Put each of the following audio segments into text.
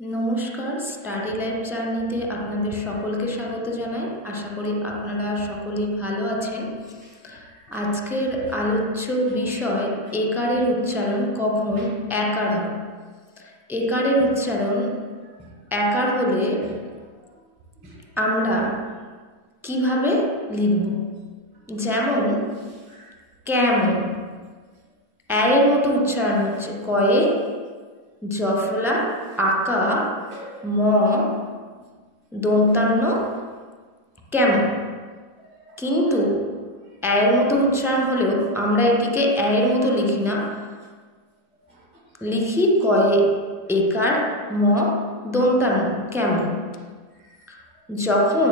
নমস্কার, study life জার্নিতে আপনাদের সকলকে স্বাগত জানাই। আশা করি আপনারা সকলেই ভালো আছেন। আজকের আলোচ্য বিষয় একারের উচ্চারণ কখন একার হয়। একারের উচ্চারণ একার হলে আমরা কিভাবে লিখব, যেমন কেমন, এর মতো উচ্চারণ হচ্ছে কয়ে, জফলা, আকা, ম, দন্তান্ন কেমন। কিন্তু এর মতো উচ্চারণ হলেও আমরা এটিকে এর মতো লিখি না, লিখি কয়ে একার, ম, দন্তান্ন কেমন। যখন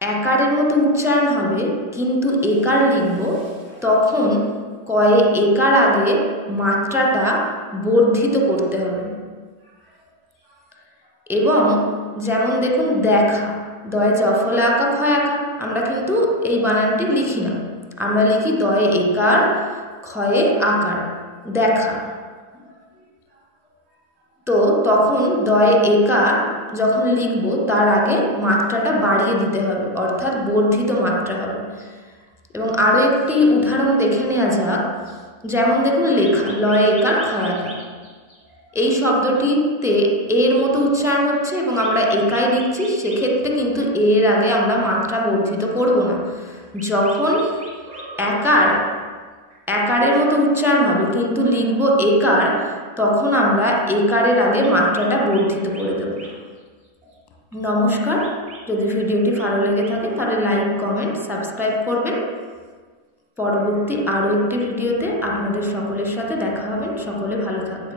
একারের মতো উচ্চারণ হবে কিন্তু একার লিখব, তখন কয়ে একার আগে মাত্রাটা বর্ধিত করতে হবে। এবং যেমন দেখুন দেখা, দয়ে জফলা আঁকা ক্ষয় আঁকা, আমরা কিন্তু এই বানানটি লিখি না, আমরা লিখি দয়ে একার ক্ষয়ে আকার দেখা। তো তখন দয়ে একার যখন লিখব তার আগে মাত্রাটা বাড়িয়ে দিতে হবে, অর্থাৎ বর্ধিত মাত্রা হবে। এবং আরও একটি উদাহরণ দেখে নেওয়া যাক। যেমন দেখুন লেখা, লয়ে একার ক্ষয় আকার, এই শব্দটিতে এর মতো উচ্চারণ হচ্ছে এবং আমরা একাই লিখছি, সেক্ষেত্রে কিন্তু এর আগে আমরা মাত্রা বর্ধিত করব না। যখন একারের মতো উচ্চারণ হবে কিন্তু লিখব একার, তখন আমরা একারের আগে মাত্রাটা বর্ধিত করে দেব। নমস্কার, যদি ভিডিওটি ভালো লেগে থাকে তাহলে লাইক, কমেন্ট, সাবস্ক্রাইব করবেন। পরবর্তী আরও একটি ভিডিওতে আপনাদের সকলের সাথে দেখা হবে। সকলে ভালো থাকবেন।